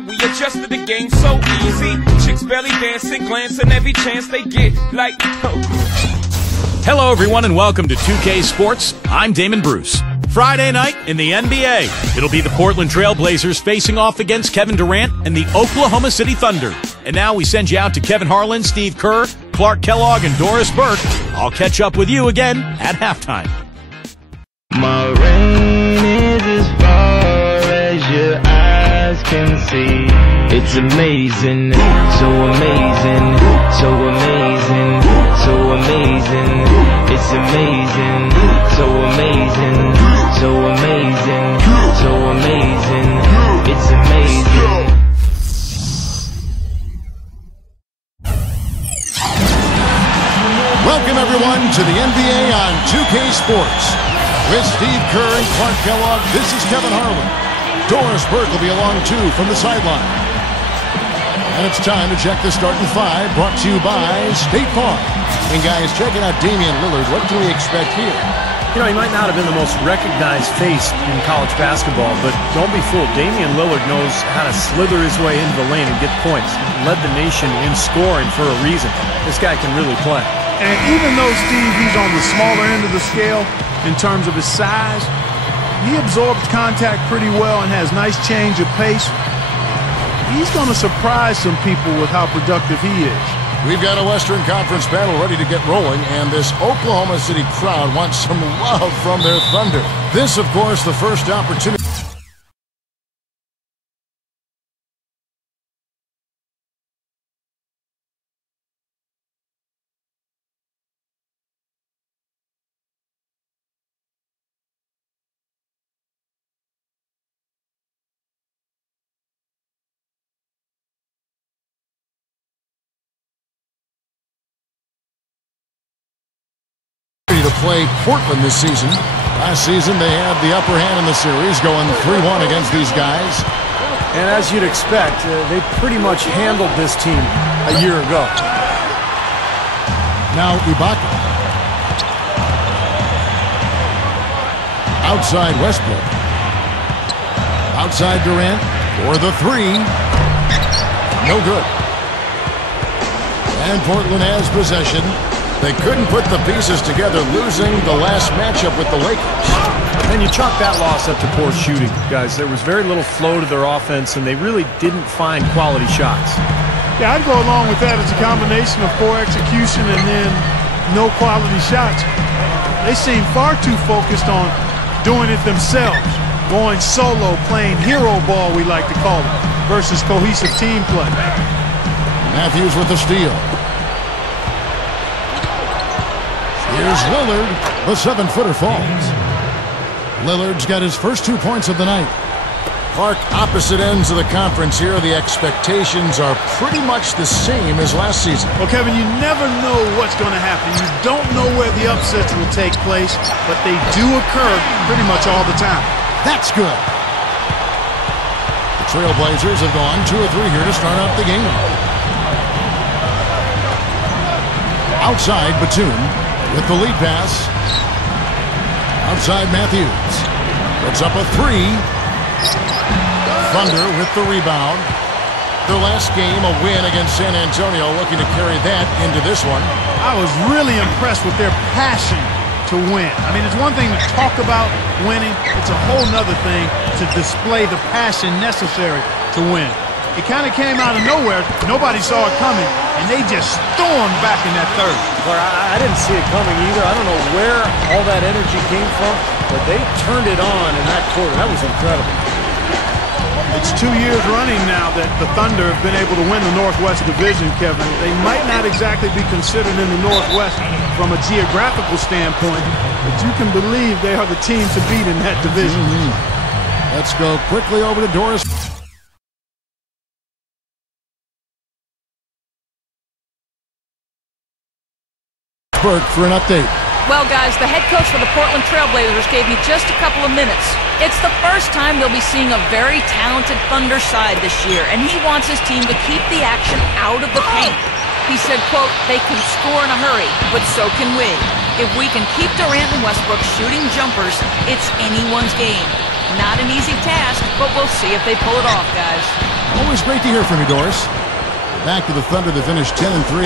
out, we adjusted the game so easy. Chicks belly dancing, glancing every chance they get, like, Hello, everyone, and welcome to 2K Sports. I'm Damon Bruce. Friday night in the NBA, it'll be the Portland Trail Blazers facing off against Kevin Durant and the Oklahoma City Thunder. And now we send you out to Kevin Harlan, Steve Kerr, Clark Kellogg, and Doris Burke. I'll catch up with you again at halftime. My rain is as far as your eyes can see. It's amazing, so amazing, so amazing, so amazing. It's amazing, so amazing, so amazing, so amazing. It's amazing. Welcome everyone to the NBA on 2K Sports. With Steve Kerr and Clark Kellogg, this is Kevin Harlan. Doris Burke will be along too from the sideline. And it's time to check the starting five, brought to you by State Farm. And guys, checking out Damian Lillard, what can we expect here? You know, he might not have been the most recognized face in college basketball, but don't be fooled. Damian Lillard knows how to slither his way into the lane and get points. He led the nation in scoring for a reason. This guy can really play. And even though, Steve, he's on the smaller end of the scale in terms of his size, he absorbs contact pretty well and has nice change of pace. He's going to surprise some people with how productive he is. We've got a Western Conference battle ready to get rolling, and this Oklahoma City crowd wants some love from their Thunder. This, of course, the first opportunity. To play Portland this season. Last season they had the upper hand in the series, going 3-1 against these guys. And as you'd expect, they pretty much handled this team a year ago. Now Ibaka. Outside Westbrook. Outside Durant for the three. No good. And Portland has possession. They couldn't put the pieces together, losing the last matchup with the Lakers. And you chalk that loss up to poor shooting, guys. There was very little flow to their offense, and they really didn't find quality shots. Yeah, I'd go along with that as a combination of poor execution and then no quality shots. They seem far too focused on doing it themselves, going solo, playing hero ball, we like to call it, versus cohesive team play. Matthews with the steal. Here's Lillard. The 7-footer falls. Lillard's got his first 2 points of the night. Clark, opposite ends of the conference here. The expectations are pretty much the same as last season. Well, Kevin, you never know what's going to happen. You don't know where the upsets will take place, but they do occur pretty much all the time. That's good. The Trailblazers have gone 2 or 3 here to start out the game. Outside Batum. With the lead pass. Outside Matthews. Puts up a 3. Thunder with the rebound. Their last game, a win against San Antonio, looking to carry that into this one. I was really impressed with their passion to win. I mean, it's one thing to talk about winning. It's a whole nother thing to display the passion necessary to win. It kind of came out of nowhere. Nobody saw it coming, and they just stormed back in that third. Well, I didn't see it coming either. I don't know where all that energy came from, but they turned it on in that quarter. That was incredible. It's 2 years running now that the Thunder have been able to win the Northwest Division, Kevin. They might not exactly be considered in the Northwest from a geographical standpoint, but you can believe they are the team to beat in that division. Let's go quickly over to Doris. Burke for an update. Well, guys, the head coach for the Portland Trail Blazers gave me just a couple of minutes. It's the first time they'll be seeing a very talented Thunder side this year, and he wants his team to keep the action out of the paint. He said, quote, they can score in a hurry, but so can we. If we can keep Durant and Westbrook shooting jumpers, it's anyone's game. Not an easy task, but we'll see if they pull it off, guys. Well, Always great to hear from you, Doris. Back to the Thunder that finished 10-3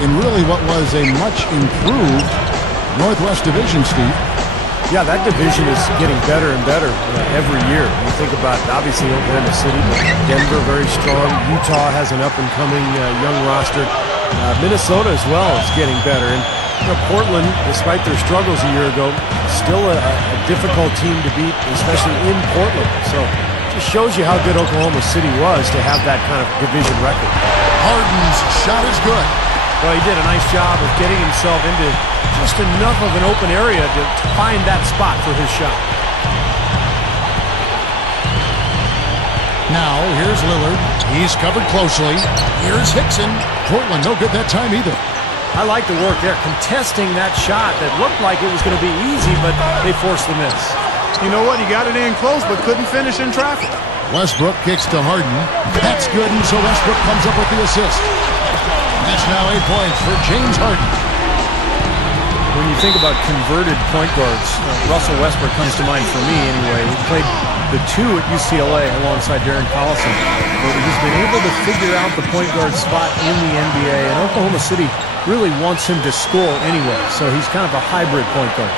in really what was a much improved Northwest Division, Steve. Yeah, that division is getting better and better every year. You think about, obviously, Oklahoma City, but Denver very strong. Utah has an up-and-coming young roster. Minnesota as well is getting better. And Portland, despite their struggles a year ago, still a difficult team to beat, especially in Portland. So it just shows you how good Oklahoma City was to have that kind of division record. Harden's shot is good. Well, he did a nice job of getting himself into just enough of an open area to find that spot for his shot. Now, here's Lillard. He's covered closely. Here's Hickson. Portland, no good that time either. I like the work there, contesting that shot that looked like it was going to be easy, but they forced the miss. You know what? He got it in close, but couldn't finish in traffic. Westbrook kicks to Harden. That's good, and so Westbrook comes up with the assist. That's now 8 points for James Harden. When you think about converted point guards, Russell Westbrook comes to mind for me anyway. He played the 2 at UCLA alongside Darren Collison. But he's been able to figure out the point guard spot in the NBA, and Oklahoma City really wants him to score anyway. So he's kind of a hybrid point guard.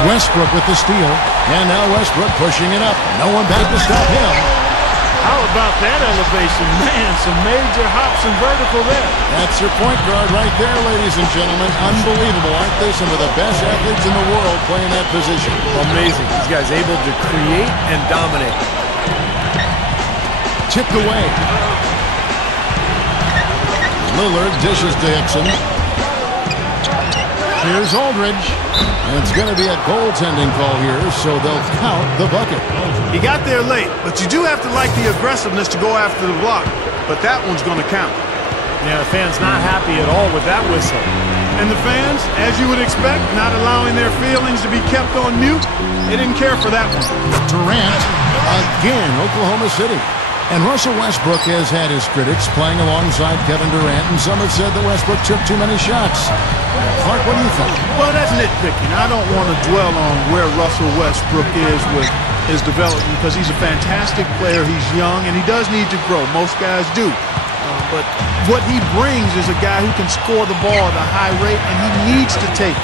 Westbrook with the steal, and now Westbrook pushing it up. No one back to stop him. How about that elevation? Man, some major hops and vertical there. That's your point guard right there, ladies and gentlemen. Unbelievable, aren't they? Some of the best athletes in the world playing that position. Amazing. These guys able to create and dominate. Tipped away. Lillard dishes to Hickson. Here's Aldridge. And it's going to be a goaltending call here, so they'll count the bucket. He got there late, but you do have to like the aggressiveness to go after the block. But that one's going to count. Yeah, the fans not happy at all with that whistle. And the fans, as you would expect, not allowing their feelings to be kept on mute. They didn't care for that one. Durant, again, Oklahoma City. And Russell Westbrook has had his critics playing alongside Kevin Durant, and some have said that Westbrook took too many shots. Clark, what do you think? Well, that's nitpicking. I don't want to dwell on where Russell Westbrook is with his development because he's a fantastic player. He's young, and he does need to grow. Most guys do. But what he brings is a guy who can score the ball at a high rate, and he needs to take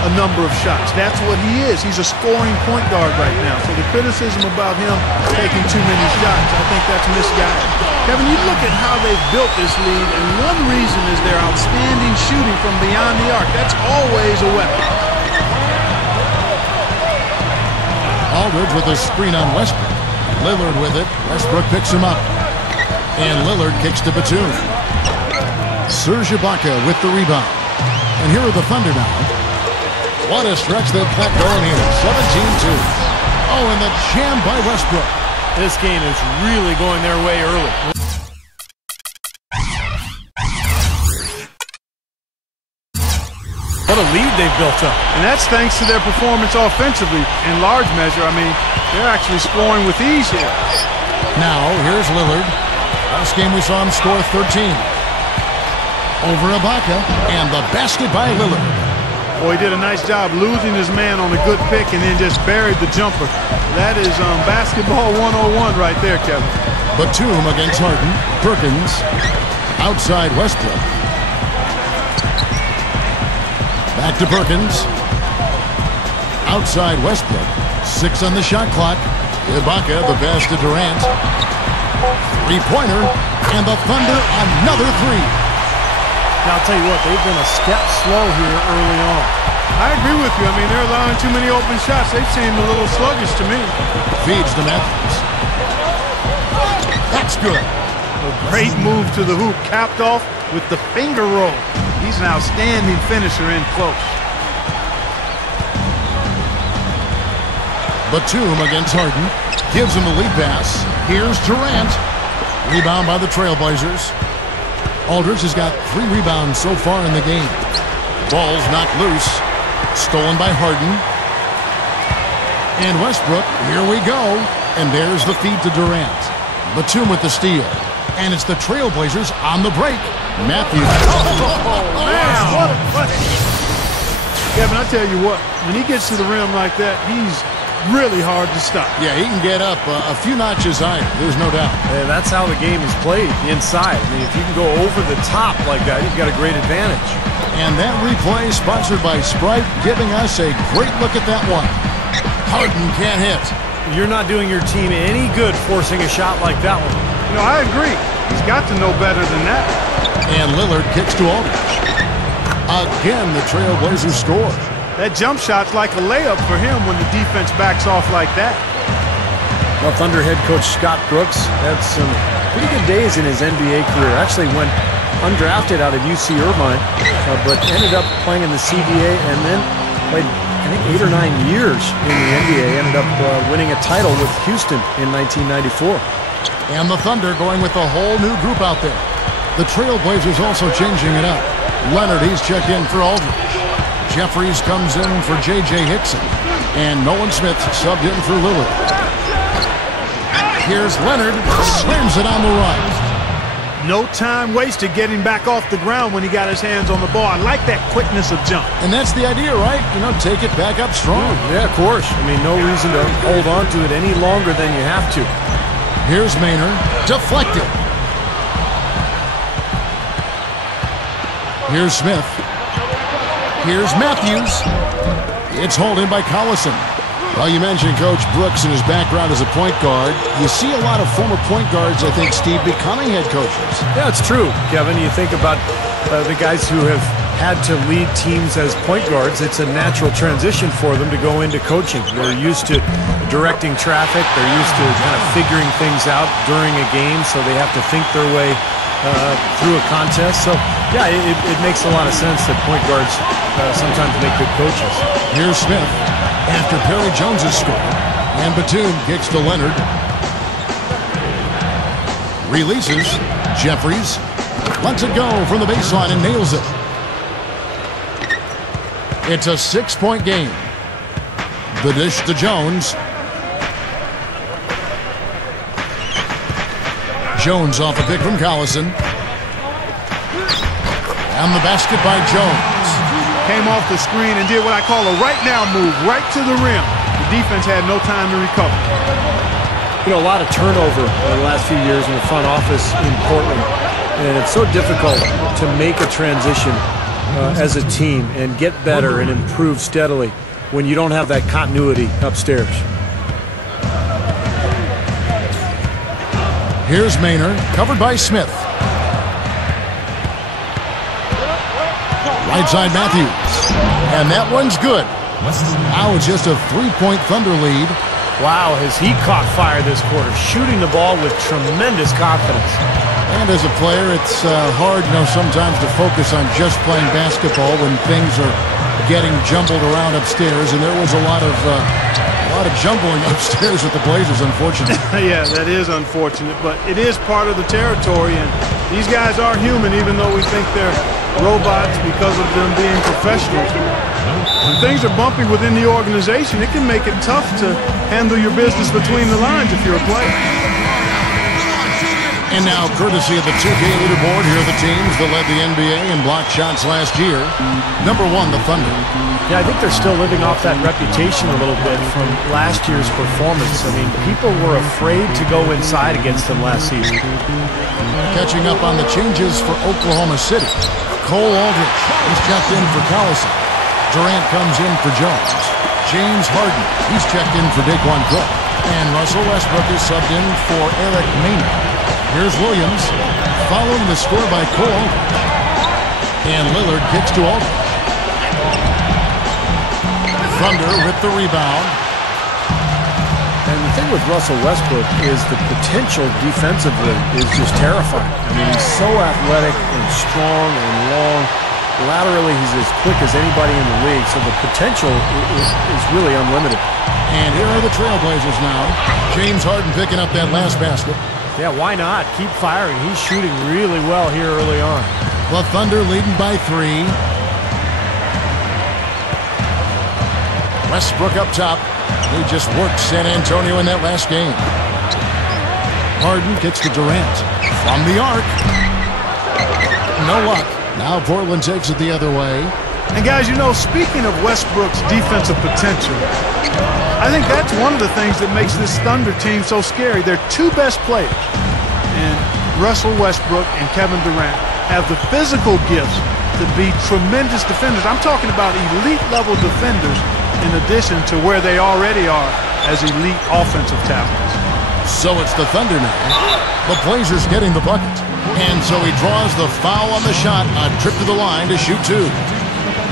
a number of shots. That's what he is. He's a scoring point guard right now. So the criticism about him taking too many shots, I think that's misguided. Kevin, you look at how they've built this league, and one reason is their outstanding shooting from beyond the arc. That's always a weapon. Aldridge with a screen on Westbrook. Lillard with it. Westbrook picks him up. And Lillard kicks to Batum. Serge Ibaka with the rebound. And here are the Thunder now. What a stretch they've got going here. 17-2. Oh, and the jam by Westbrook. This game is really going their way early. What a lead they've built up. And that's thanks to their performance offensively. In large measure, I mean, they're actually scoring with ease here. Now, here's Lillard. Last game we saw him score 13. Over Ibaka, and the basket by Lillard. Boy, he did a nice job losing his man on a good pick and then just buried the jumper. That is basketball 101 right there, Kevin. Batum against Harden. Perkins outside Westbrook. Back to Perkins. Outside Westbrook. 6 on the shot clock. Ibaka, the pass to Durant. 3-pointer, and the Thunder another 3. Now, I'll tell you what, they've been a step slow here early on. I agree with you. I mean, they're allowing too many open shots. They seem a little sluggish to me. Feeds to Matthews. That's good. A great move to the hoop, capped off with the finger roll. He's an outstanding finisher in close. Batum against Harden. Gives him the lead pass. Here's Durant. Rebound by the Trailblazers. Aldridge has got 3 rebounds so far in the game. Ball's knocked loose. Stolen by Harden. And Westbrook, here we go. And there's the feed to Durant. Batum with the steal. And it's the Trailblazers on the break. Matthews. Man, what a play. Kevin, I tell you what, when he gets to the rim like that, he's really hard to stop. Yeah, he can get up a few notches higher. There's no doubt. And that's how the game is played, inside. I mean, if you can go over the top like that, you've got a great advantage. And that replay sponsored by Sprite, giving us a great look at that one. Harden can't hit. You're not doing your team any good forcing a shot like that one. You know, I agree. He's got to know better than that. And Lillard kicks to Aldridge. Again, the Trailblazers score. That jump shot's like a layup for him when the defense backs off like that. Well, Thunder head coach Scott Brooks had some pretty good days in his NBA career. Actually went undrafted out of UC Irvine, but ended up playing in the CBA and then played, I think, 8 or 9 years in the NBA. Ended up winning a title with Houston in 1994. And the Thunder going with a whole new group out there. The Trailblazers also changing it up. Leonard, he's checked in for Aldridge. Jeffries comes in for J.J. Hickson. And Nolan Smith subbed in for Lillard. Here's Leonard. Slams it on the run. No time wasted getting back off the ground when he got his hands on the ball. I like that quickness of jump. And that's the idea, right? You know, take it back up strong. Yeah, of course. I mean, no reason to hold on to it any longer than you have to. Here's Maynard. Deflected. Here's Smith. Here's Matthews. It's hauled in by Collison. Well, you mentioned Coach Brooks and his background as a point guard. You see a lot of former point guards, I think, Steve, becoming head coaches. Yeah, it's true, Kevin. You think about the guys who have had to lead teams as point guards. It's a natural transition for them to go into coaching. They're used to directing traffic. They're used to kind of figuring things out during a game, so they have to think their way through a contest. So, yeah, it makes a lot of sense that point guards sometimes make good coaches. Here's Smith after Perry Jones has scored. And Batum kicks to Leonard. Releases. Jeffries lets it go from the baseline and nails it. It's a 6-point game. The dish to Jones. Jones off a pick from Collison. And the basket by Jones. Came off the screen and did what I call a right-now move, right to the rim. The defense had no time to recover. You know, a lot of turnover in the last few years in the front office in Portland. And it's so difficult to make a transition as a team and get better and improve steadily when you don't have that continuity upstairs. Here's Maynard, covered by Smith. Right side Matthews. And that one's good. Now it's just a 3-point Thunder lead. Wow, has he caught fire this quarter, shooting the ball with tremendous confidence. And as a player, it's hard, you know, sometimes to focus on just playing basketball when things are getting jumbled around upstairs. And there was a lot of jumbling upstairs with the Blazers, unfortunately. Yeah, that is unfortunate, but it is part of the territory. And these guys are human, even though we think they're robots because of them being professionals. When things are bumpy within the organization, it can make it tough to handle your business between the lines if you're a player. And now, courtesy of the 2K leaderboard, here are the teams that led the NBA in block shots last year. Number 1, the Thunder. Yeah, I think they're still living off that reputation a little bit from last year's performance. I mean, people were afraid to go inside against them last season. Catching up on the changes for Oklahoma City. Cole Aldridge is checked in for Collison. Durant comes in for Jones. James Harden, he's checked in for Daquan Cook. And Russell Westbrook is subbed in for Eric Maynard. Here's Williams, following the score by Cole. And Lillard kicks to Aldridge. Thunder with the rebound. And the thing with Russell Westbrook is the potential defensively is just terrifying. I mean, he's so athletic and strong and long. Laterally, he's as quick as anybody in the league, so the potential is really unlimited. And here are the Trailblazers now. James Harden picking up that last basket. Yeah, why not? Keep firing. He's shooting really well here early on. The Thunder leading by 3. Westbrook up top. He just worked San Antonio in that last game. Harden gets to Durant. From the arc. No luck. Now Portland takes it the other way. And guys, you know, speaking of Westbrook's defensive potential, I think that's one of the things that makes this Thunder team so scary. Their two best players, and Russell Westbrook and Kevin Durant, have the physical gifts to be tremendous defenders. I'm talking about elite-level defenders in addition to where they already are as elite offensive talents. So it's the Thunder now. The Blazers getting the bucket. And so he draws the foul on the shot, a trip to the line to shoot 2.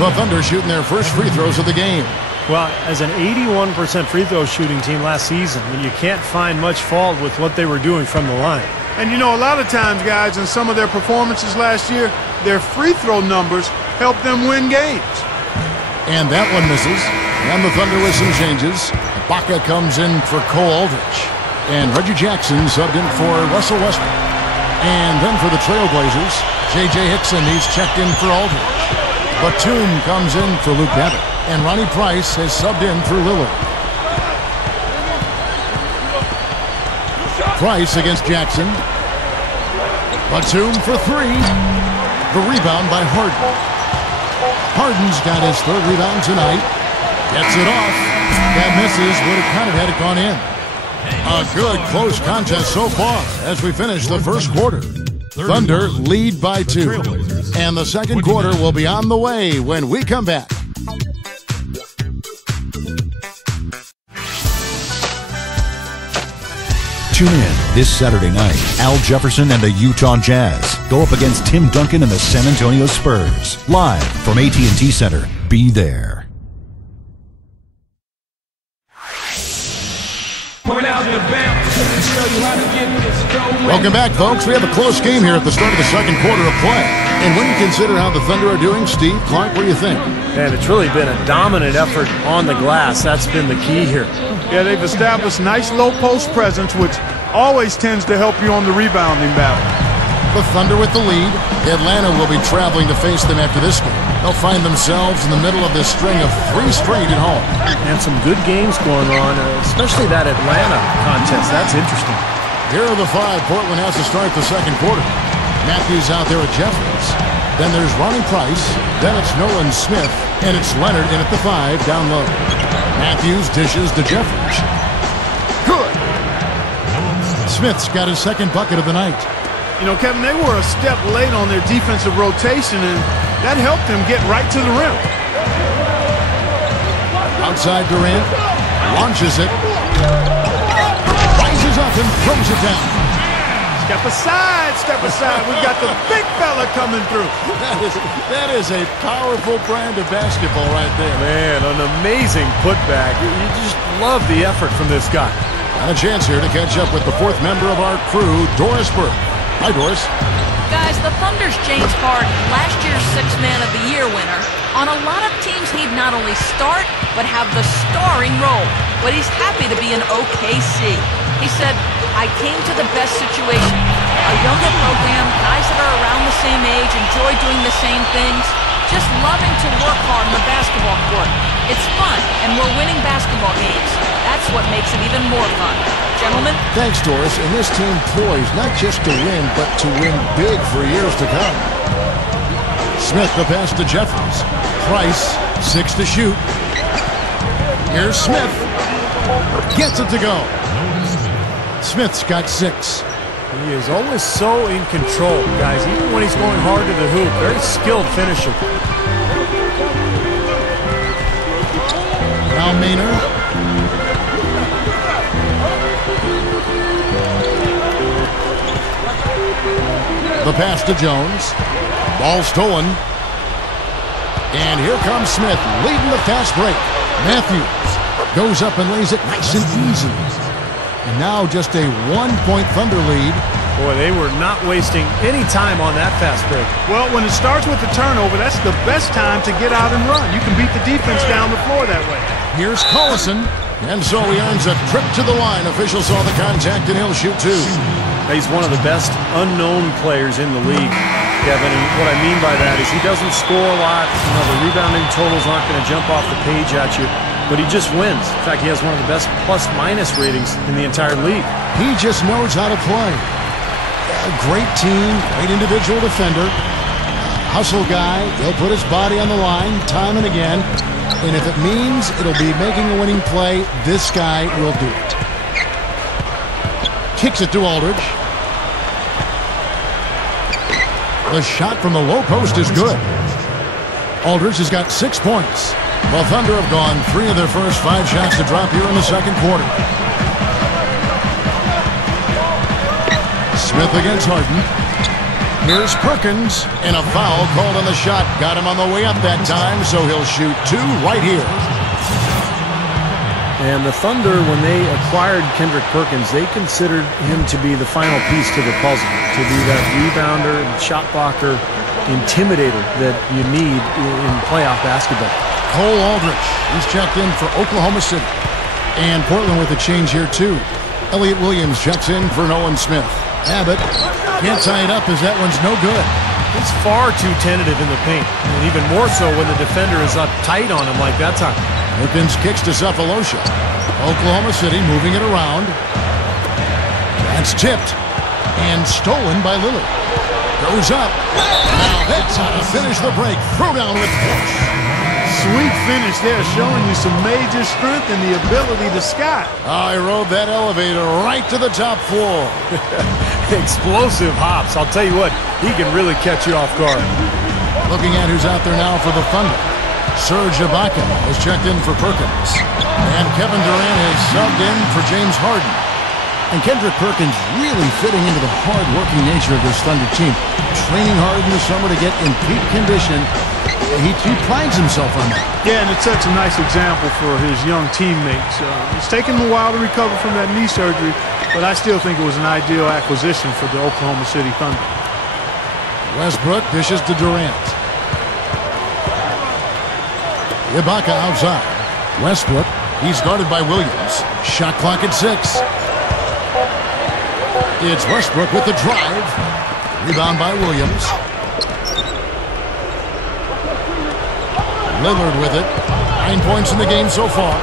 The Thunder shooting their first free throws of the game. Well, as an 81% free throw shooting team last season, when you can't find much fault with what they were doing from the line. And you know, a lot of times, guys, in some of their performances last year, their free throw numbers helped them win games. And that one misses. And the Thunder with some changes. Ibaka comes in for Cole Aldridge. And Reggie Jackson subbed in for Russell Westbrook. And then for the Trailblazers, J.J. Hickson, he's checked in for Aldridge. Batum comes in for Luke Babbitt. And Ronnie Price has subbed in for Lillard. Price against Jackson. Batum for 3. The rebound by Harden. Harden's got his 3rd rebound tonight. Gets it off. That misses. Would have counted had it gone in. A good close contest so far as we finish the first quarter. Thunder lead by 2. And the second quarter will be on the way when we come back. Tune in this Saturday night. Al Jefferson and the Utah Jazz go up against Tim Duncan and the San Antonio Spurs. Live from AT&T Center. Be there. Welcome back, folks. We have a close game here at the start of the second quarter of play. And when you consider how the Thunder are doing, Steve, Clark, what do you think? Man, it's really been a dominant effort on the glass. That's been the key here. Yeah, they've established nice low post presence, which always tends to help you on the rebounding battle. The Thunder with the lead. Atlanta will be traveling to face them after this game. They'll find themselves in the middle of this string of 3 straight at home. And some good games going on, especially that Atlanta contest. That's interesting. Here are the 5 Portland has to start the second quarter. Matthews out there with Jeffries. Then there's Ronnie Price. Then it's Nolan Smith. And it's Leonard in at the 5 down low. Matthews dishes to Jeffries. Good. Smith's got his 2nd bucket of the night. You know, Kevin, they were a step late on their defensive rotation, and that helped them get right to the rim. Outside Durant. Launches it. Rises up and throws it down. Step aside, step aside. We've got the big fella coming through. That is a powerful brand of basketball right there. Man, an amazing putback. You just love the effort from this guy. And a chance here to catch up with the 4th member of our crew, Doris Burke. Hi, Doris. Guys, the Thunder's James Harden, last year's 6th Man of the Year winner. On a lot of teams, he'd not only start, but have the starring role. But he's happy to be in OKC. He said, I came to the best situation. A younger program, guys that are around the same age, enjoy doing the same things. Just loving to work hard on the basketball court. It's fun, and we're winning basketball games. That's what makes it even more fun. Gentlemen? Thanks, Doris. And this team poised not just to win, but to win big for years to come. Smith the pass to Jeffries. Price, 6 to shoot. Here's Smith. Gets it to go. Smith's got 6. He is always so in control, guys, even when he's going hard to the hoop. Very skilled finisher. Now Maynard. The pass to Jones. Ball stolen. And here comes Smith leading the fast break. Matthews goes up and lays it nice and easy. And now just a 1-point Thunder lead. Boy, they were not wasting any time on that fast break. Well, when it starts with the turnover, that's the best time to get out and run. You can beat the defense down the floor that way. Here's Collison. And so he earns a trip to the line. Official saw the contact, and he'll shoot two. He's one of the best unknown players in the league, Kevin. And what I mean by that is he doesn't score a lot. You know, the rebounding totals aren't going to jump off the page at you. But he just wins. In fact, he has one of the best plus-minus ratings in the entire league. He just knows how to play. A great team, great individual defender. Hustle guy. He'll put his body on the line time and again. And if it means it'll be making a winning play, this guy will do it. Kicks it to Aldridge. The shot from the low post is good. Aldridge has got 6 points. The Thunder have gone 3 of their first 5 shots to drop here in the second quarter. Smith against Harden. Here's Perkins, and a foul called on the shot. Got him on the way up that time, so he'll shoot 2 right here. And the Thunder, when they acquired Kendrick Perkins, they considered him to be the final piece to the puzzle, to be that rebounder, shot blocker, intimidator that you need in playoff basketball. Cole Aldridge, he's checked in for Oklahoma City. And Portland with a change here, too. Elliott Williams checks in for Nolan Smith. Abbott can't tie it up as that one's no good. He's far too tentative in the paint, and even more so when the defender is up tight on him like that time. Perkins kicks to Cephalosha. Oklahoma City moving it around. That's tipped and stolen by Lillard. Goes up. Now that's how to finish the break. Throw down with push. Sweet finish there, showing you some major strength and the ability to sky. I rode that elevator right to the top floor. Explosive hops. I'll tell you what, he can really catch you off guard. Looking at who's out there now for the Thunder. Serge Ibaka has checked in for Perkins. And Kevin Durant has subbed in for James Harden. And Kendrick Perkins really fitting into the hard-working nature of this Thunder team. Training hard in the summer to get in peak condition. He prides himself on that. Yeah, and it sets a nice example for his young teammates. It's taken him a while to recover from that knee surgery, but I still think it was an ideal acquisition for the Oklahoma City Thunder. Westbrook dishes to Durant. Ibaka outside. Westbrook, he's guarded by Williams. Shot clock at 6. It's Westbrook with the drive. Rebound by Williams. Lillard with it. 9 points in the game so far.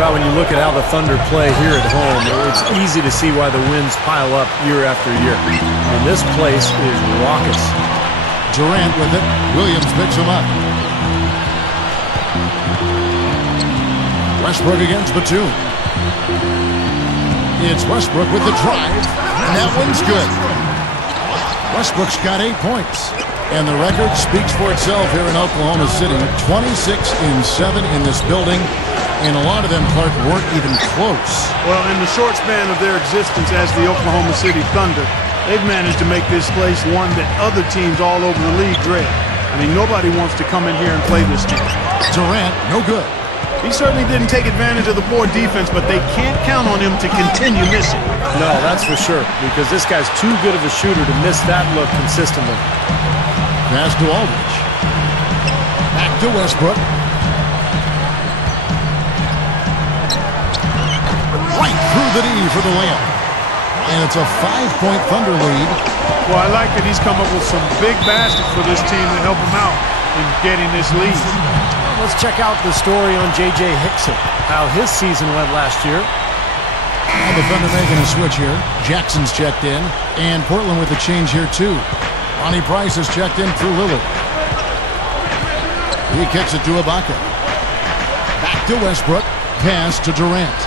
Well, when you look at how the Thunder play here at home, it's easy to see why the wins pile up year after year. And this place is raucous. Durant with it. Williams picks him up. Westbrook against Batum. It's Westbrook with the drive, and that one's good. Westbrook's got 8 points. And the record speaks for itself here in Oklahoma City. 26-7 in this building. And a lot of them, Clark, weren't even close. Well, in the short span of their existence as the Oklahoma City Thunder, they've managed to make this place one that other teams all over the league dread. I mean, nobody wants to come in here and play this team. Durant, no good. He certainly didn't take advantage of the poor defense, but they can't count on him to continue missing. No, that's for sure, because this guy's too good of a shooter to miss that look consistently. Pass to Aldridge. Back to Westbrook. Right through the knee for the layup. And it's a 5-point Thunder lead. Well, I like that he's come up with some big baskets for this team to help him out in getting this lead. Let's check out the story on J.J. Hickson, how his season went last year. Now the Thunder making a switch here. Jackson's checked in. And Portland with a change here, too. Ronnie Price has checked in for Lillard. He kicks it to Ibaka. Back to Westbrook. Pass to Durant.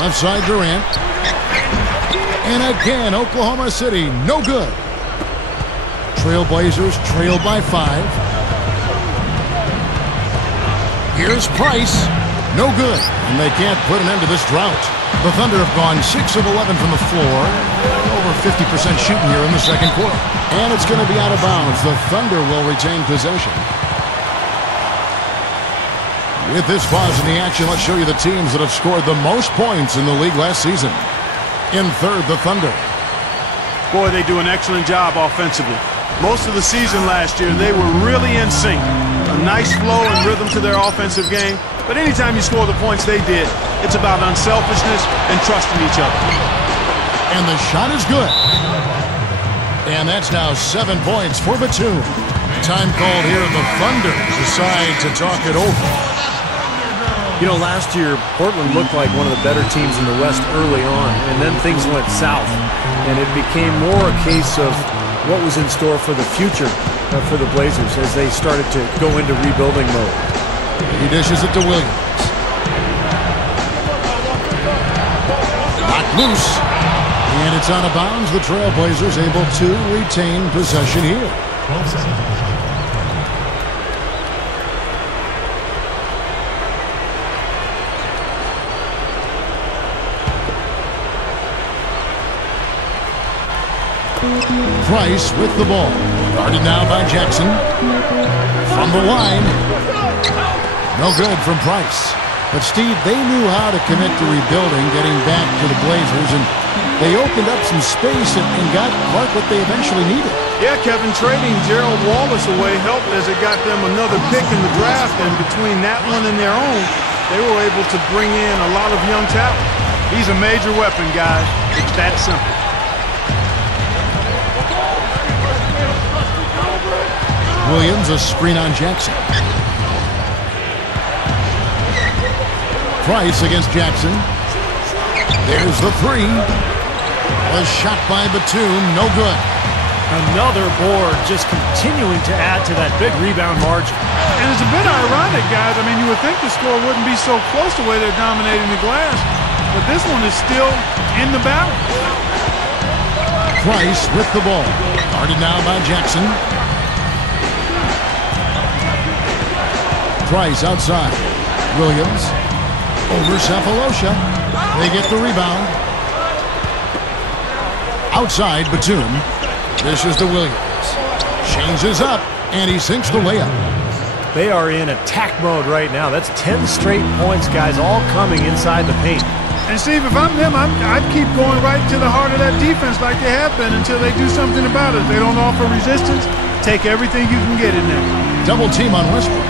Left side Durant. And again, Oklahoma City, no good. Trailblazers trailed by 5. Here's Price. No good. And they can't put an end to this drought. The Thunder have gone 6 of 11 from the floor. Over 50% shooting here in the second quarter. And it's going to be out of bounds. The Thunder will retain possession. With this pause in the action, let's show you the teams that have scored the most points in the league last season. In third, the Thunder. Boy, they do an excellent job offensively. Most of the season last year, they were really in sync. A nice flow and rhythm to their offensive game. But anytime you score the points they did, it's about unselfishness and trusting each other. And the shot is good. And that's now 7 points for Batum. Time called here. The Thunder decide to talk it over. You know, last year, Portland looked like one of the better teams in the West early on, and then things went south. And it became more a case of what was in store for the future for the Blazers as they started to go into rebuilding mode. He dishes it to Williams. Knocked loose. And it's out of bounds. The Trailblazers able to retain possession here. Price with the ball. Guarded now by Jackson. From the line. No good from Price. But Steve, they knew how to commit to rebuilding, getting back to the Blazers, and they opened up some space and got Clark what they eventually needed. Yeah, Kevin, trading Gerald Wallace away helped as it got them another pick in the draft, and between that one and their own, they were able to bring in a lot of young talent. He's a major weapon, guys. It's that simple. Williams, a screen on Jackson. Price against Jackson. There's the three. A shot by Batum, no good. Another board, just continuing to add to that big rebound margin. And it's a bit ironic, guys. I mean, you would think the score wouldn't be so close to where they're dominating the glass, but this one is still in the battle. Price with the ball. Guarded now by Jackson. Price outside. Williams over Cephalosha. They get the rebound. Outside Batum. This is to Williams. Changes up, and he sinks the layup. They are in attack mode right now. That's 10 straight points, guys, all coming inside the paint. And Steve, if I'm them, I'd keep going right to the heart of that defense like they have been until they do something about it. If they don't offer resistance, take everything you can get in there. Double team on Westbrook.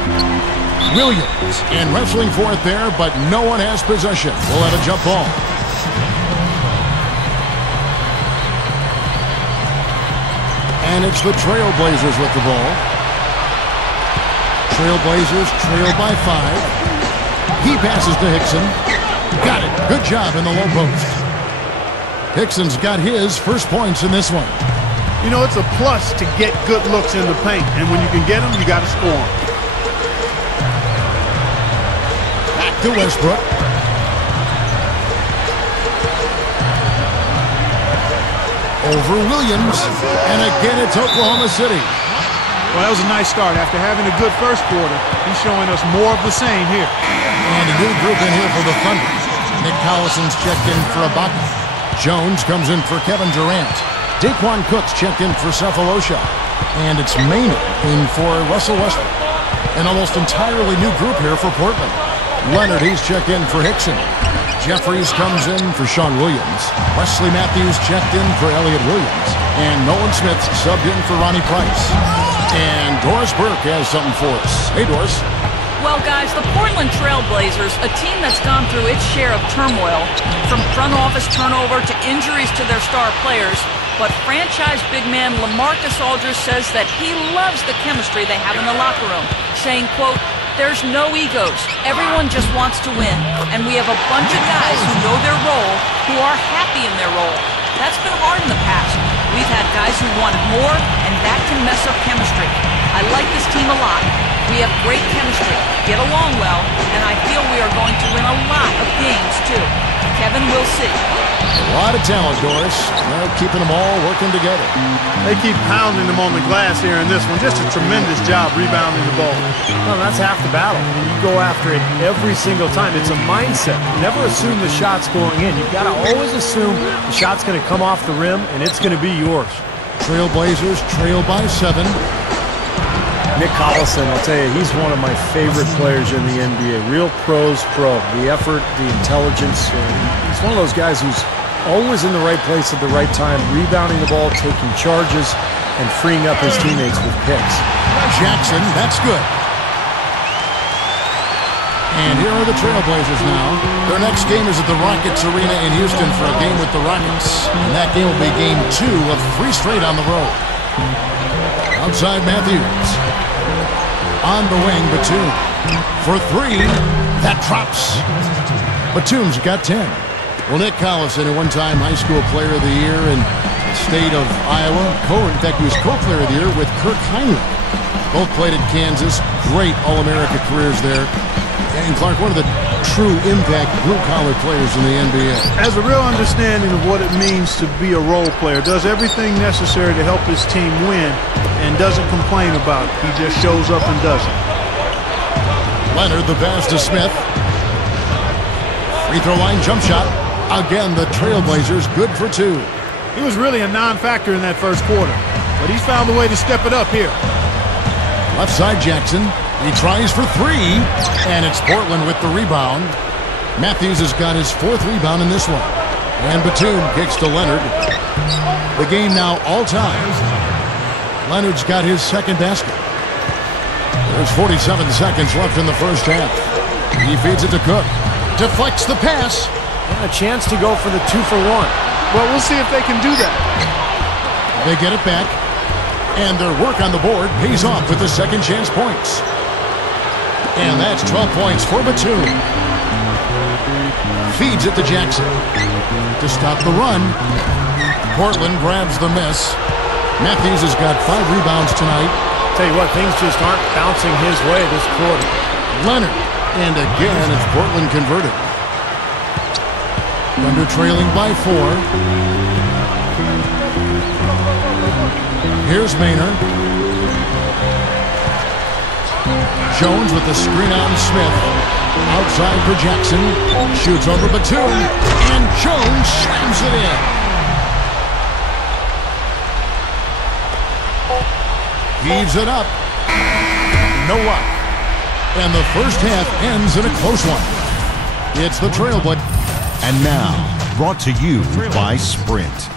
Williams and wrestling for it there, but no one has possession. We'll have a jump ball. And it's the Trailblazers with the ball. Trailblazers trail by 5. He passes to Hickson. Got it. Good job in the low post. Hickson's got his first points in this one. You know, it's a plus to get good looks in the paint, and when you can get them, you got to score them. Back to Westbrook. Over Williams, and again it's Oklahoma City. Well, that was a nice start. After having a good first quarter, he's showing us more of the same here. And a new group in here for the Thunder. Nick Collison's checked in for Ibaka. Jones comes in for Kevin Durant. Daquan Cook's checked in for Cephalosha. And it's Maynard in for Russell Westbrook. An almost entirely new group here for Portland. Leonard, he's checked in for Hickson. Jeffries comes in for Sean Williams. Wesley Matthews checked in for Elliott Williams. And Nolan Smith subbed in for Ronnie Price. And Doris Burke has something for us. Hey, Doris. Well, guys, the Portland Trail Blazers, a team that's gone through its share of turmoil, from front office turnover to injuries to their star players, but franchise big man LaMarcus Aldridge says that he loves the chemistry they have in the locker room, saying, quote, "There's no egos. Everyone just wants to win. And we have a bunch of guys who know their role, who are happy in their role. That's been hard in the past. We've had guys who want more, and that can mess up chemistry. I like this team a lot. We We have great chemistry, get along well, and I feel we are going to win a lot of games, too. Kevin, we'll see. A lot of talent, Doris. They're keeping them all working together. They keep pounding them on the glass here in this one. Just a tremendous job rebounding the ball. Well, that's half the battle. You go after it every single time. It's a mindset. Never assume the shot's going in. You've got to always assume the shot's going to come off the rim, and it's going to be yours. Trailblazers trail by 7. Nick Collison, I'll tell you, he's one of my favorite players in the NBA. Real pros pro. The effort, the intelligence. He's one of those guys who's always in the right place at the right time, rebounding the ball, taking charges, and freeing up his teammates with picks. Jackson, that's good. And here are the Trailblazers now. Their next game is at the Rockets Arena in Houston for a game with the Rockets. And that game will be game 2 of 3 straight on the road. Outside Matthews. On the wing, Batum. For 3, that drops. Batum's got 10. Well, Nick Collison, a one-time high school player of the year in the state of Iowa. In fact, he was co-player of the year with Kirk Heinrich. Both played at Kansas. Great All-America careers there. And Clark, one of the true impact blue-collar players in the NBA. Has a real understanding of what it means to be a role player. Does everything necessary to help his team win and doesn't complain about it. He just shows up and does it. Leonard, the pass to Smith. Free throw line jump shot. Again, the Trailblazers good for 2. He was really a non-factor in that first quarter, but he's found a way to step it up here. Left side Jackson. He tries for 3, and it's Portland with the rebound. Matthews has got his 4th rebound in this one. And Batum kicks to Leonard. The game now all-time. Leonard's got his 2nd basket. There's 47 seconds left in the first half. He feeds it to Cook. Deflects the pass. And a chance to go for the 2-for-1. Well, we'll see if they can do that. They get it back. And their work on the board pays off with the second chance points. And that's 12 points for Batum. Feeds it to Jackson. To stop the run. Portland grabs the miss. Matthews has got 5 rebounds tonight. Tell you what, things just aren't bouncing his way this quarter. Leonard. And again, it's Portland converted. Thunder trailing by 4. Here's Maynard. Jones with the screen on Smith. Outside for Jackson. Shoots over Batum. And Jones slams it in. Heaves it up. No luck. And the first half ends in a close one. It's the Trailblazers. And now, brought to you by Sprint.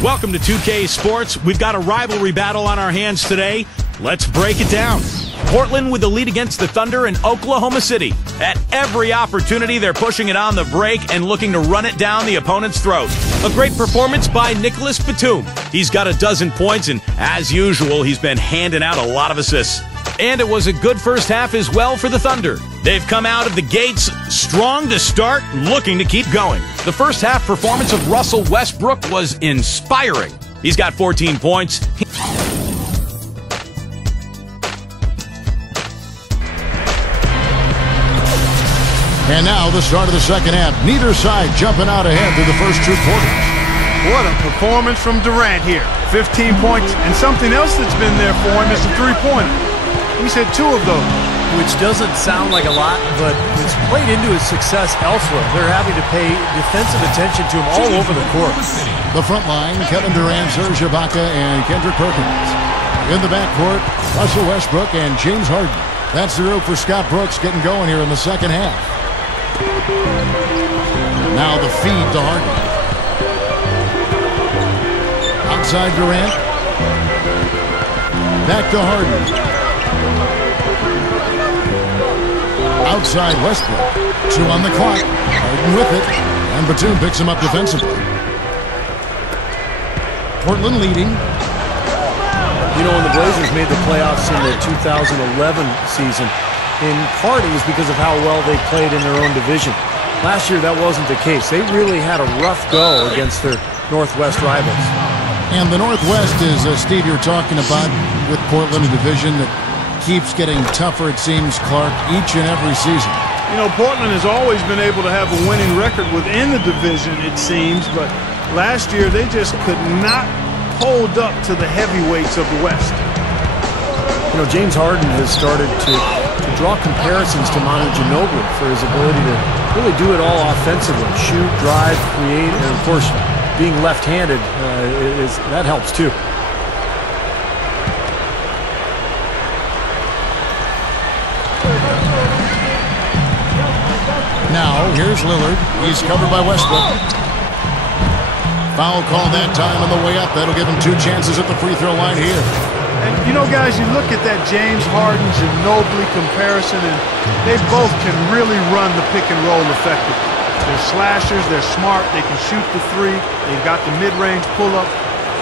Welcome to 2K Sports. We've got a rivalry battle on our hands today. Let's break it down. Portland with the lead against the Thunder in Oklahoma City. At every opportunity, they're pushing it on the break and looking to run it down the opponent's throat. A great performance by Nicholas Batum. He's got 12 points, and as usual, he's been handing out a lot of assists. And it was a good first half as well for the Thunder. They've come out of the gates strong to start, looking to keep going. The first half performance of Russell Westbrook was inspiring. He's got 14 points. And now the start of the second half. Neither side jumping out ahead through the first 2 quarters. What a performance from Durant here. 15 points, and something else that's been there for him is a 3-pointer. He's hit 2 of those. Which doesn't sound like a lot, but it's played into his success elsewhere. They're having to pay defensive attention to him all over the court. The front line, Kevin Durant, Serge Ibaka, and Kendrick Perkins. In the backcourt, Russell Westbrook and James Harden. That's the group for Scott Brooks getting going here in the second half. Now the feed to Harden. Outside Durant. Back to Harden. Outside Westbrook. 2 on the clock. Harden with it. And Batum picks him up defensively. Portland leading. You know, when the Blazers made the playoffs in the 2011 season, in part it was because of how well they played in their own division. Last year that wasn't the case. They really had a rough go against their Northwest rivals. And the Northwest is, Steve, you're talking about with Portland, a division that keeps getting tougher, it seems, Clark, each and every season. You know, Portland has always been able to have a winning record within the division, it seems, but last year they just could not hold up to the heavyweights of the West. You know, James Harden has started to draw comparisons to Manu Ginobili for his ability to really do it all offensively. Shoot, drive, create, and of course, being left-handed, that helps too. Now, here's Lillard. He's covered by Westbrook. Foul call that time on the way up. That'll give him 2 chances at the free throw line here. And, you know, guys, you look at that James Harden-Ginobili comparison, and they both can really run the pick and roll effectively. They're slashers. They're smart. They can shoot the three. They've got the mid-range pull-up.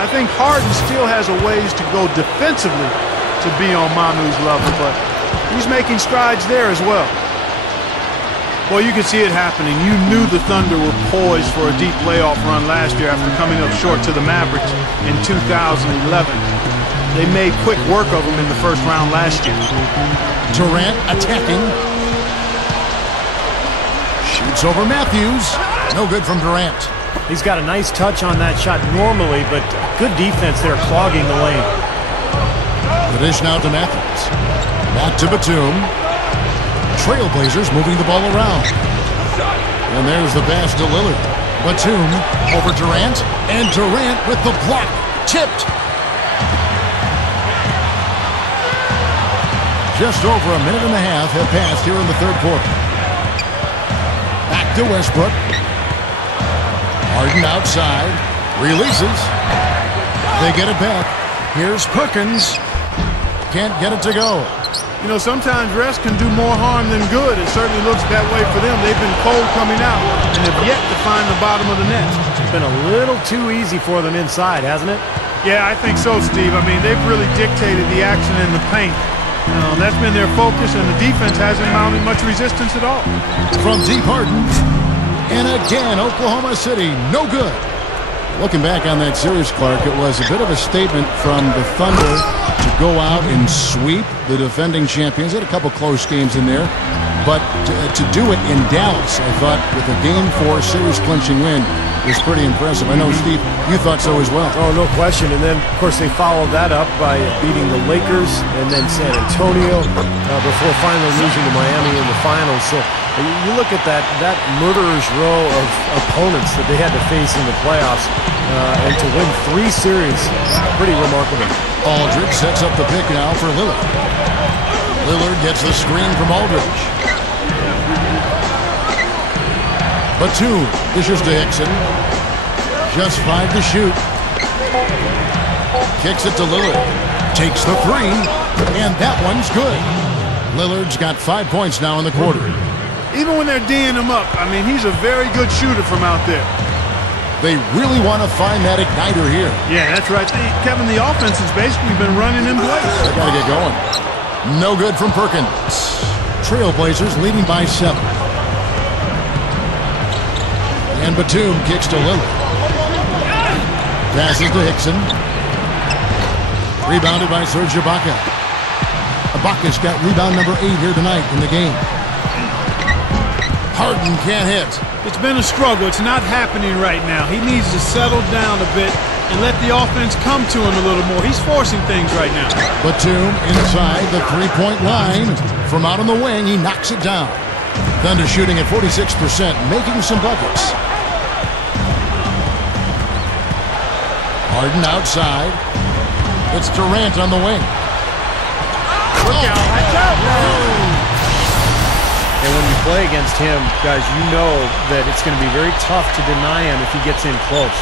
I think Harden still has a ways to go defensively to be on Manu's level, but he's making strides there as well. Well, you can see it happening. You knew the Thunder were poised for a deep playoff run last year after coming up short to the Mavericks in 2011. They made quick work of them in the first round last year. Durant attacking. Shoots over Matthews. No good from Durant. He's got a nice touch on that shot normally, but good defense there clogging the lane. The dish now to Matthews. Back to Batum. Trailblazers moving the ball around. And there's the pass to Lillard. Batum over Durant. And Durant with the block. Tipped. Just over a minute and a half have passed here in the third quarter. Back to Westbrook. Harden outside. Releases. They get it back. Here's Perkins. Can't get it to go. You know, sometimes rest can do more harm than good. It certainly looks that way for them. They've been cold coming out and have yet to find the bottom of the net. It's been a little too easy for them inside, hasn't it? Yeah, I think so, Steve. I mean, they've really dictated the action in the paint. That's been their focus, and the defense hasn't mounted much resistance at all. From deep Harden. And again, Oklahoma City, no good. Looking back on that series, Clark, it was a bit of a statement from the Thunder to go out and sweep the defending champions. They had a couple close games in there. But to do it in Dallas, I thought, with a Game 4 series-clinching win, was pretty impressive. I know, Steve, you thought so as well. Oh, no question. And then, of course, they followed that up by beating the Lakers and then San Antonio before finally losing to Miami in the finals. So you look at that murderer's row of opponents that they had to face in the playoffs, and to win 3 series, pretty remarkable. Aldridge sets up the pick now for Lillard. Lillard gets the screen from Aldridge. Batum dishes to Hickson. Just 5 to shoot. Kicks it to Lillard. Takes the 3, and that one's good. Lillard's got 5 points now in the quarter. Even when they're D'ing him up, I mean, he's a very good shooter from out there. They really want to find that igniter here. Yeah, that's right. Kevin, the offense has basically been running in place. They got to get going. No good from Perkins. Trailblazers leading by 7. And Batum kicks to Lillard. Passes to Hickson. Rebounded by Serge Ibaka. Ibaka's got rebound number 8 here tonight in the game. Harden can't hit. It's been a struggle. It's not happening right now. He needs to settle down a bit and let the offense come to him a little more. He's forcing things right now. Batum inside the three-point line. From out on the wing, he knocks it down. Thunder shooting at 46%, making some buckets. Harden outside. It's Durant on the wing. Look out. Watch out. And when you play against him, guys, you know that it's going to be very tough to deny him if he gets in close.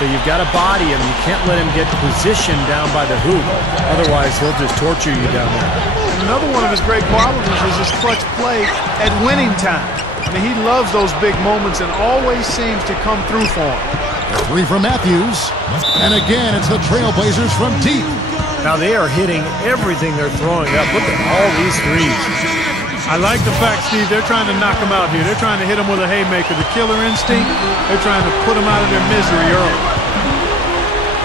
So you've got to body him. You can't let him get positioned down by the hoop. Otherwise, he'll just torture you down there. And another one of his great qualities is his clutch play at winning time. I mean, he loves those big moments and always seems to come through for him. 3 from Matthews. And again, it's the Trailblazers from deep. Now they are hitting everything they're throwing up. Look at all these threes. I like the fact, Steve, they're trying to knock him out here. They're trying to hit him with a haymaker. The killer instinct, they're trying to put him out of their misery early.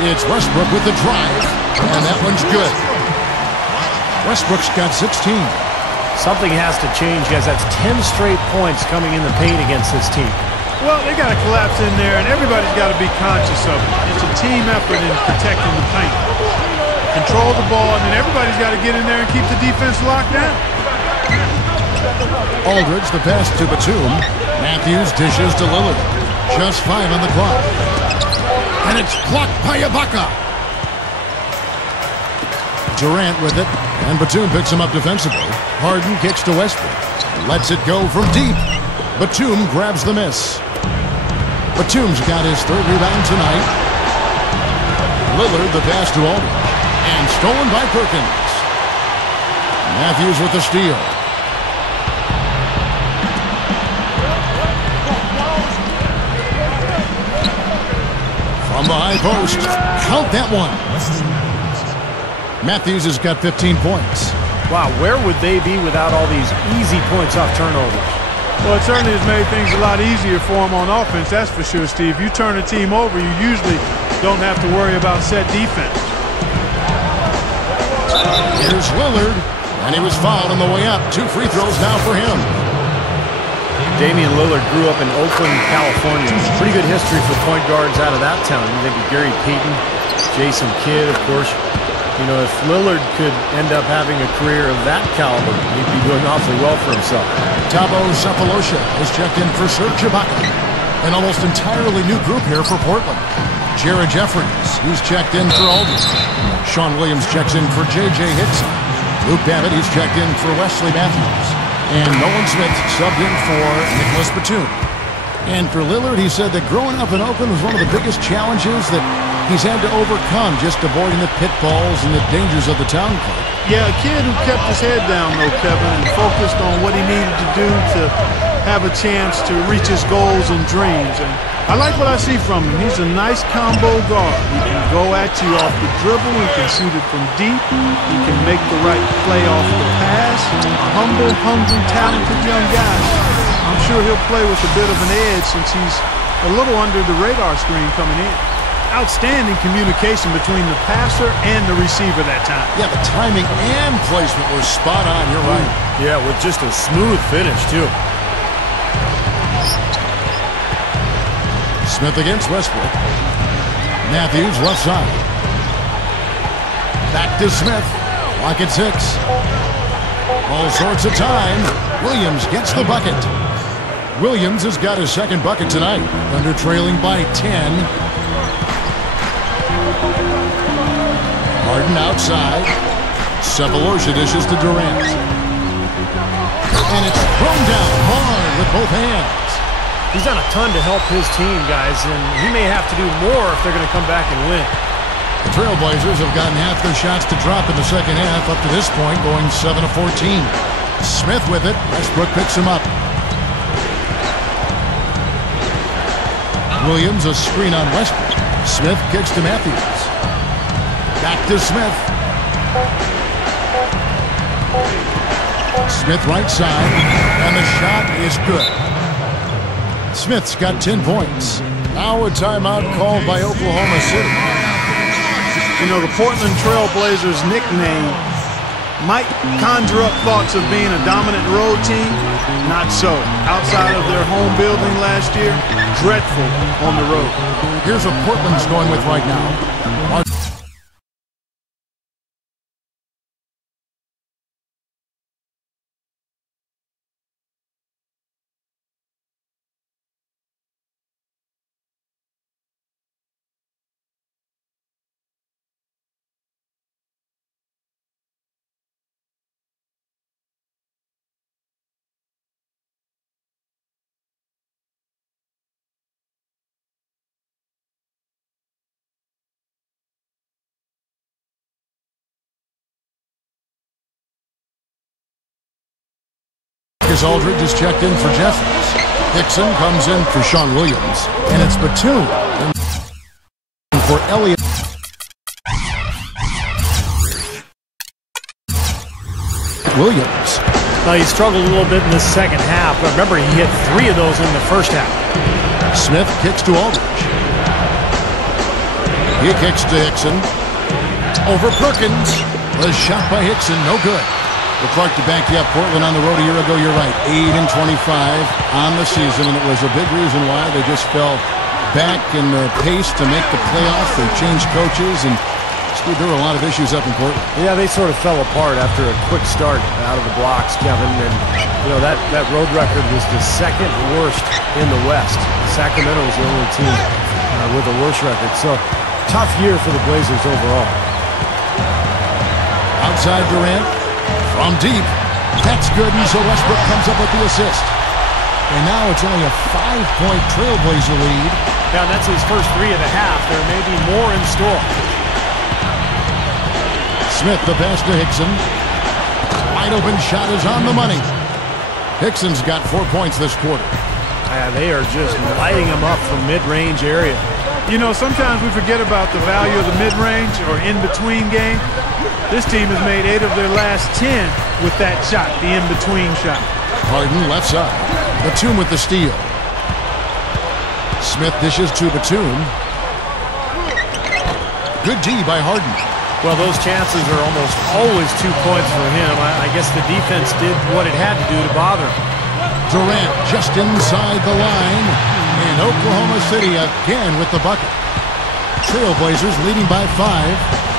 It's Westbrook with the drive, and that one's good. Westbrook's got 16. Something has to change, guys. That's 10 straight points coming in the paint against this team. Well, they got to collapse in there, and everybody's got to be conscious of it. It's a team effort in protecting the paint. Control the ball, and then everybody's got to get in there and keep the defense locked down. Aldridge, the pass to Batum. Matthews dishes to Lillard. Just 5 on the clock. And it's blocked by Ibaka. Durant with it, and Batum picks him up defensively. Harden kicks to Westbrook. Lets it go from deep. Batum grabs the miss. Batum's got his 3rd rebound tonight. Lillard the pass to Aldridge. And stolen by Perkins. Matthews with the steal. From the high post. Count that one. Matthews has got 15 points. Wow, where would they be without all these easy points off turnovers? Well, it certainly has made things a lot easier for them on offense, that's for sure, Steve. You turn a team over, you usually don't have to worry about set defense. Here's Lillard, and he was fouled on the way up. 2 free throws now for him. Damian Lillard grew up in Oakland, California. Pretty good history for point guards out of that town. You think of Gary Payton, Jason Kidd, of course. You know, if Lillard could end up having a career of that caliber, he'd be doing awfully well for himself. Thabo Sefolosha is checked in for Serge Ibaka. An almost entirely new group here for Portland. Jared Jeffries, he's checked in for Aldridge. Sean Williams checks in for J.J. Hickson. Luke Babbitt, he's checked in for Wesley Matthews. And Nolan Smith subbed in for Nicholas Batum. And for Lillard, he said that growing up in Oakland was one of the biggest challenges that he's had to overcome, just avoiding the pitfalls and the dangers of the town club. Yeah, a kid who kept his head down, though, Kevin, and focused on what he needed to do to have a chance to reach his goals and dreams. And I like what I see from him. He's a nice combo guard. He can go at you off the dribble. He can shoot it from deep. He can make the right play off the pass. A humble, hungry, talented young guy. I'm sure he'll play with a bit of an edge since he's a little under the radar screen coming in. Outstanding communication between the passer and the receiver that time. Yeah, the timing and placement were spot on. You're right. Yeah, with just a smooth finish, too. Smith against Westbrook. Matthews left side. Back to Smith. Clock at 6. All sorts of time. Williams gets the bucket. Williams has got his 2nd bucket tonight. Thunder trailing by 10. Harden outside. Sefolosha dishes to Durant. And it's thrown down hard with both hands. He's done a ton to help his team, guys, and he may have to do more if they're going to come back and win. The Trailblazers have gotten half their shots to drop in the second half up to this point, going 7 of 14. Smith with it. Westbrook picks him up. Williams a screen on Westbrook. Smith kicks to Matthews. Back to Smith. Smith right side, and the shot is good. Smith's got 10 points. Now a timeout called by Oklahoma City. You know, the Portland Trail Blazers nickname might conjure up thoughts of being a dominant road team. Not so. Outside of their home building last year, dreadful on the road. Here's what Portland's going with right now. Aldridge is checked in for Jeffries. Hickson comes in for Sean Williams. And it's Batum for Elliott. Williams. He struggled a little bit in the second half, but remember, he hit 3 of those in the first half. Smith kicks to Aldridge. He kicks to Hickson. Over Perkins. The shot by Hickson, no good. But Clark, to back you up, Portland on the road a year ago, you're right, 8-25 on the season, and it was a big reason why they just fell back in the pace to make the playoffs. They changed coaches, and Steve, there were a lot of issues up in Portland. Yeah, they sort of fell apart after a quick start out of the blocks, Kevin, and that road record was the second worst in the West. Sacramento was the only team with a worse record, so tough year for the Blazers overall. Outside Durant. From deep, that's good, and so Westbrook comes up with the assist. And now it's only a 5-point Trailblazer lead. Yeah, that's his first 3 of the half. There may be more in store. Smith, the pass to Hickson. Wide open shot is on the money. Hickson's got 4 points this quarter. They are just lighting him up from mid-range area. You know, sometimes we forget about the value of the mid-range or in-between game. This team has made 8 of their last 10 with that shot, the in-between shot. Harden left side. Batum with the steal. Smith dishes to Batum. Good D by Harden. Well, those chances are almost always 2 points for him. I guess the defense did what it had to do to bother him. Durant just inside the line. And Oklahoma City again with the bucket. Trailblazers leading by 5.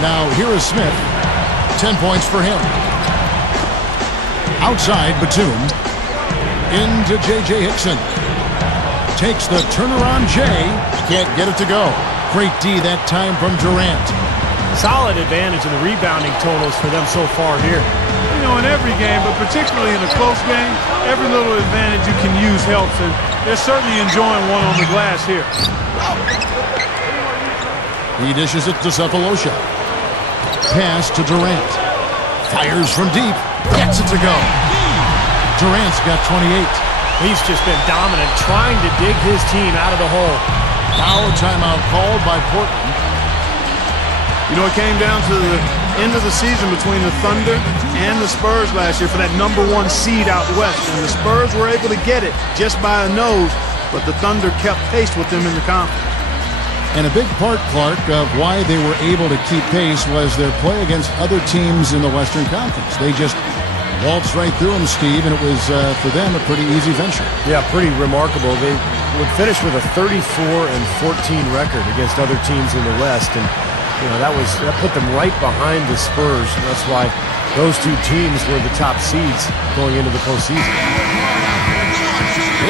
Now here is Smith. 10 points for him. Outside Batum. Into J.J. Hickson. Takes the turnaround J. Can't get it to go. Great D that time from Durant. Solid advantage in the rebounding totals for them so far here. You know, in every game, but particularly in a close game, every little advantage you can use helps, and they're certainly enjoying one on the glass here. He dishes it to Cephalosha. Pass to Durant. Fires from deep. Gets it to go. Durant's got 28. He's just been dominant, trying to dig his team out of the hole. Foul timeout called by Portland. You know, it came down to the end of the season between the Thunder and the Spurs last year for that #1 seed out west. And the Spurs were able to get it just by a nose, but the Thunder kept pace with them in the conference. And a big part, Clark, of why they were able to keep pace was their play against other teams in the Western Conference. They just waltzed right through them, Steve, and it was, for them, a pretty easy venture. Yeah, pretty remarkable. They would finish with a 34-14 record against other teams in the West, and that put them right behind the Spurs. And that's why those 2 teams were the top seeds going into the postseason.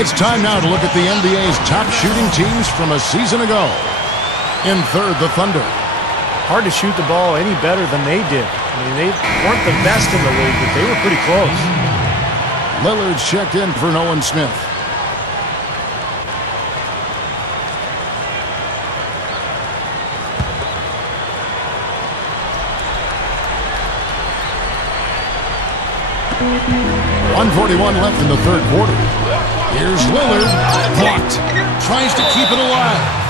It's time now to look at the NBA's top shooting teams from a season ago. In third, the Thunder. Hard to shoot the ball any better than they did. I mean, they weren't the best in the league, but they were pretty close. Lillard's checked in for Nolan Smith. .141 left in the third quarter. Here's Lillard. Blocked. Tries to keep it alive.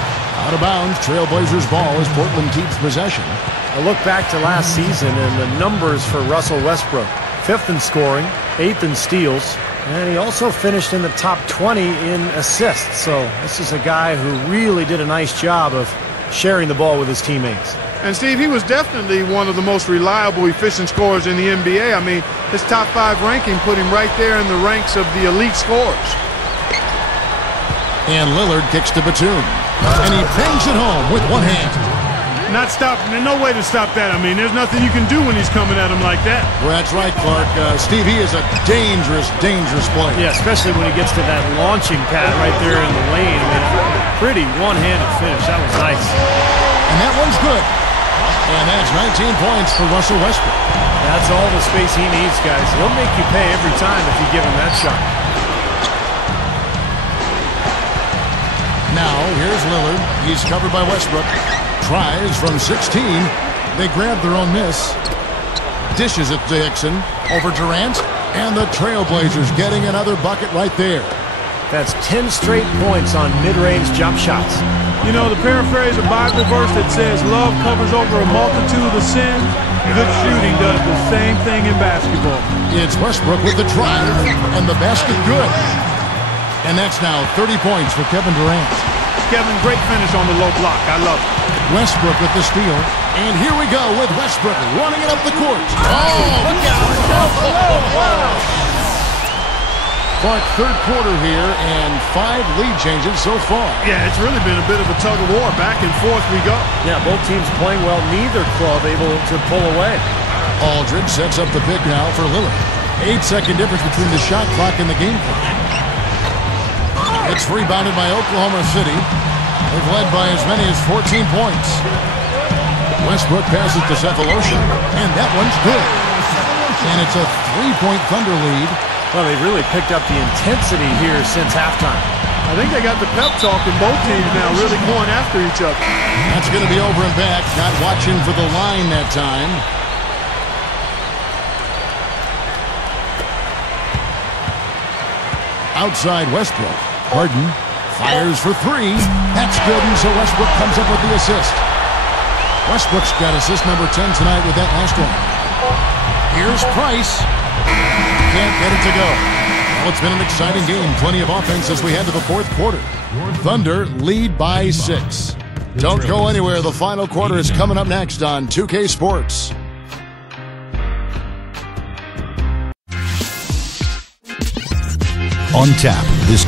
Out of bounds, Trailblazers ball as Portland keeps possession. I look back to last season and the numbers for Russell Westbrook. 5th in scoring, 8th in steals, and he also finished in the top 20 in assists. So this is a guy who really did a nice job of sharing the ball with his teammates. And Steve, he was definitely one of the most reliable, efficient scorers in the NBA. I mean, his top 5 ranking put him right there in the ranks of the elite scorers. And Lillard kicks to Batum. And he bangs it home with one hand. Not stop. There's no way to stop that. I mean, there's nothing you can do when he's coming at him like that. Well, that's right, Clark. Steve, he is a dangerous, dangerous player. Yeah, especially when he gets to that launching pad right there in the lane. I mean, pretty one-handed finish. That was nice. And that one's good. And that's 19 points for Russell Westbrook. That's all the space he needs, guys. He'll make you pay every time if you give him that shot. Now, here's Lillard. He's covered by Westbrook. Tries from 16. They grab their own miss. Dishes it to Hickson. Over Durant. And the Trailblazers getting another bucket right there. That's 10 straight points on mid-range jump shots. You know, to paraphrase a Bible verse that says, love covers over a multitude of sins, good shooting does the same thing in basketball. It's Westbrook with the drive, and the basket good. And that's now 30 points for Kevin Durant. Kevin, great finish on the low block. I love it. Westbrook with the steal. And here we go with Westbrook running it up the court. Look out. Clark, third quarter here, and 5 lead changes so far. Yeah, it's really been a bit of a tug of war. Back and forth we go. Yeah, both teams playing well. Neither club able to pull away. Aldridge sets up the pick now for Lillard. 8-second difference between the shot clock and the game clock. It's rebounded by Oklahoma City. They've led by as many as 14 points. Westbrook passes to Cephalosha, and that one's good. And it's a 3-point Thunder lead. Well, they've really picked up the intensity here since halftime. I think they got the pep talk in both teams now, really going after each other. That's going to be over and back. Not watching for the line that time. Outside Westbrook. Harden fires for 3. That's good, and so Westbrook comes up with the assist. Westbrook's got assist number 10 tonight with that last one. Here's Price. Can't get it to go. Well, it's been an exciting game. Plenty of offense as we head to the fourth quarter. Thunder lead by 6. Don't go anywhere. The final quarter is coming up next on 2K Sports. On tap this